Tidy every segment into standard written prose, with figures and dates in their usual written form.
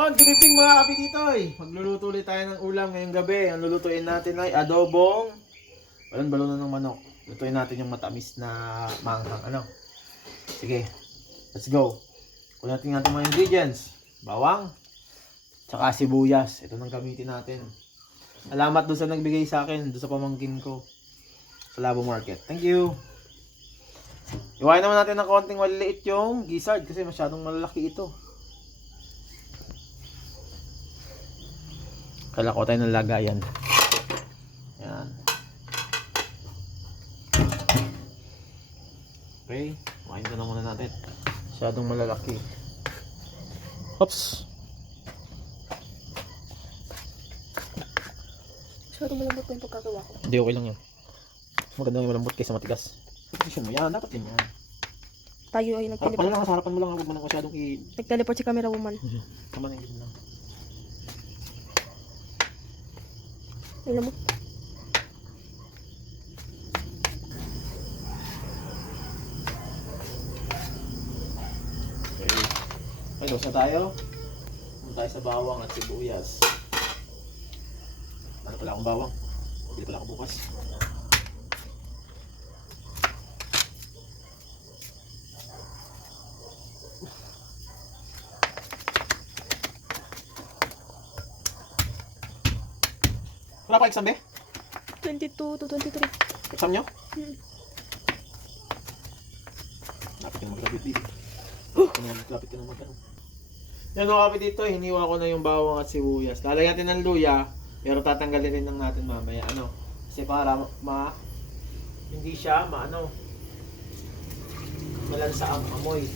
Good evening mga kapititoy! Magluluto ulit tayo ng ulam ngayong gabi. Ang lulutuin natin ay adobong balon-balon ng manok. Lutuin natin yung matamis na manghang. Sige, let's go. Kunin natin mga ingredients. Bawang, tsaka sibuyas. Ito nang gamitin natin. Salamat doon sa nagbigay sa akin, doon sa pamangkin ko sa Labo Market. Thank you! Iwain naman natin ng konting maliliit yung gizzard kasi masyadong malalaki ito. Kalako tayo ng lagayan. Yan. Okay. Makain ko na muna natin. Masyadong malalaki. Oops. Masyadong malambot po yung pagkagawa ko. Hindi, okay lang yan. Maganda yung malambot kaysa matigas. Position mo yan. Dapat din yan. Tayo ay Harapan mo lang. Harapan mo lang. Huwag mo lang masyadong nag-teleport si camera woman. Tama na yung lang. Alam mo? Okay. Palos na tayo. Punta tayo sa bawang at sibuyas. Ano pala akong bawang? Hindi pala ako bukas. Wala pa exam, be? 22 to 23. Exam nyo? Lapit ka na mag-graduate dito. Lapit ka na mag-ano. Yan mga kapit dito, hiniwa ko na yung bawang at sibuyas. Lalagyan natin ng luya, pero tatanggalin rin lang natin mamaya. Kasi para hindi siya malansa ang amoy.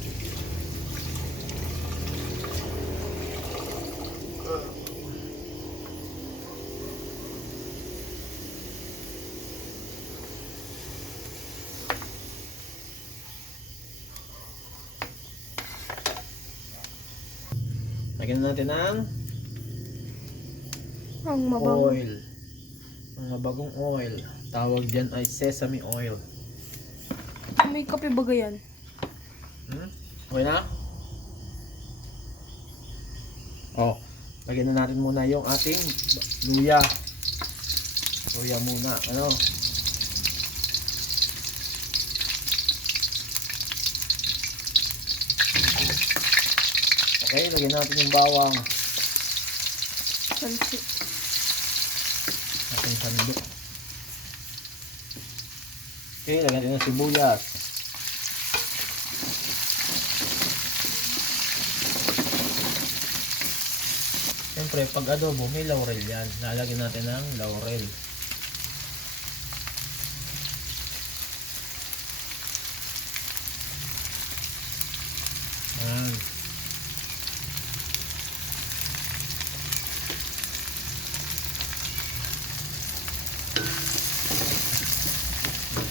Lagyan natin ng Ang mabango. oil. Ang mabagong oil. Tawag dyan ay sesame oil. May kape ba yan? Okay na? Oh, lagyan na natin muna yung ating luya. Luya muna. Okay, lagyan natin yung bawang. Pansit. Ating sandok. Okay, lagyan natin yung sibuyas. Siyempre, pag adobo, may laurel yan. Lalagyan natin ng laurel. Ayan.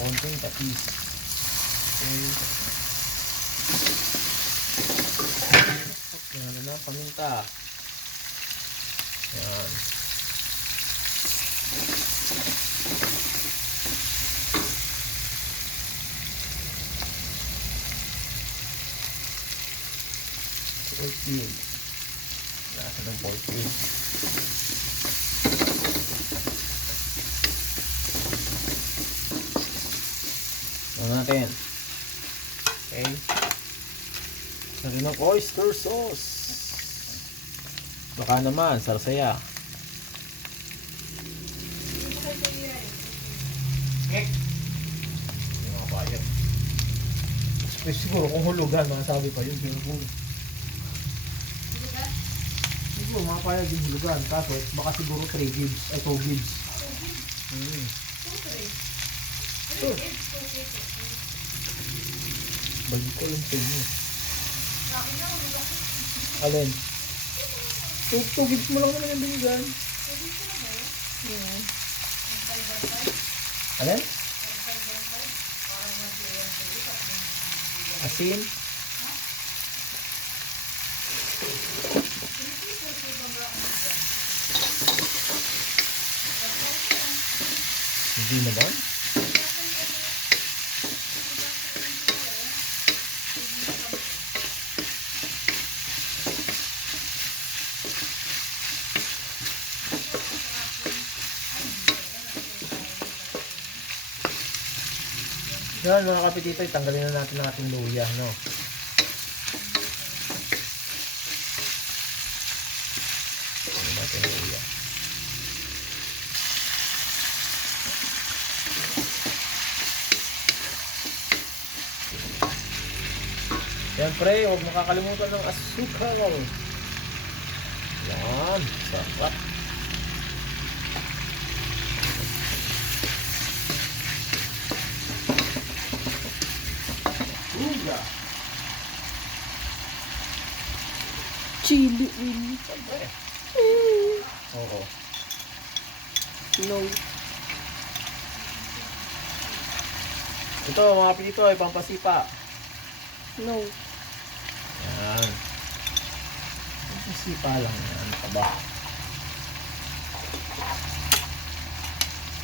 Konting tapis. Okay. Yan na, paminta. Yan. Pork cube. Lasa ng pork cube. Natin. Okay. Lagyan ng oyster sauce. Baka naman, sarsaya. Yung mga bayad. Siguro kung hulugan, sabi pa yun. Siguro mga payag yung hulugan. Kaso baka siguro 3 gigs, ay 2 gigs. 2 gigs. Balik ko lang sa inyo. Alin? 2 gigs mo lang naman yung binigan. Alin? Asin? Hindi naman. Yan mga kapititoy, tanggalin na natin ang ating luya, no? Tanggalin natin ang luya. Siyempre, huwag makakalimutan ng asukal. Yan, sarap. Luya. Chili. Siyempre. Oo. No. Ito mga kapititoy, pampasipa. No. Yan. Pampasipa lang yan. Taba.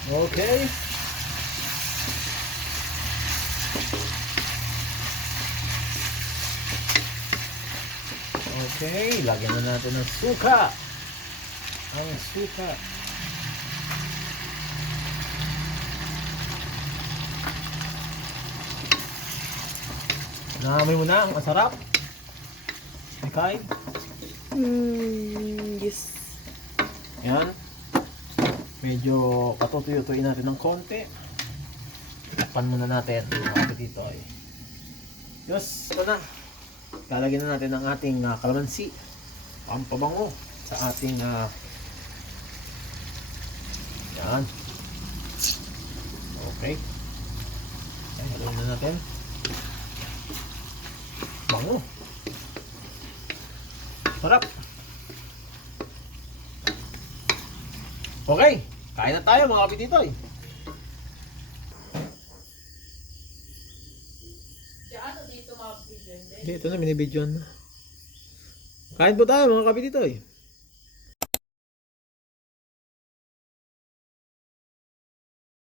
Okay. Okay, lagyan na natin ng suka. Ang suka. Naamoy mo na ang masarap. Okay. Yes. Yan. Medyo patutuyo-tuyin natin ng konti. Takpan muna natin mga kapititoy. Yes, ito na. Lalagyan na natin ang ating kalamansi. Pampabango sa ating yan. Okay. Ayan, haluin na natin. Bango. Sarap. Okay, kain na tayo mga kapititoy. Dito na, binibidyoan na. Kain po tayo mga kapititoy.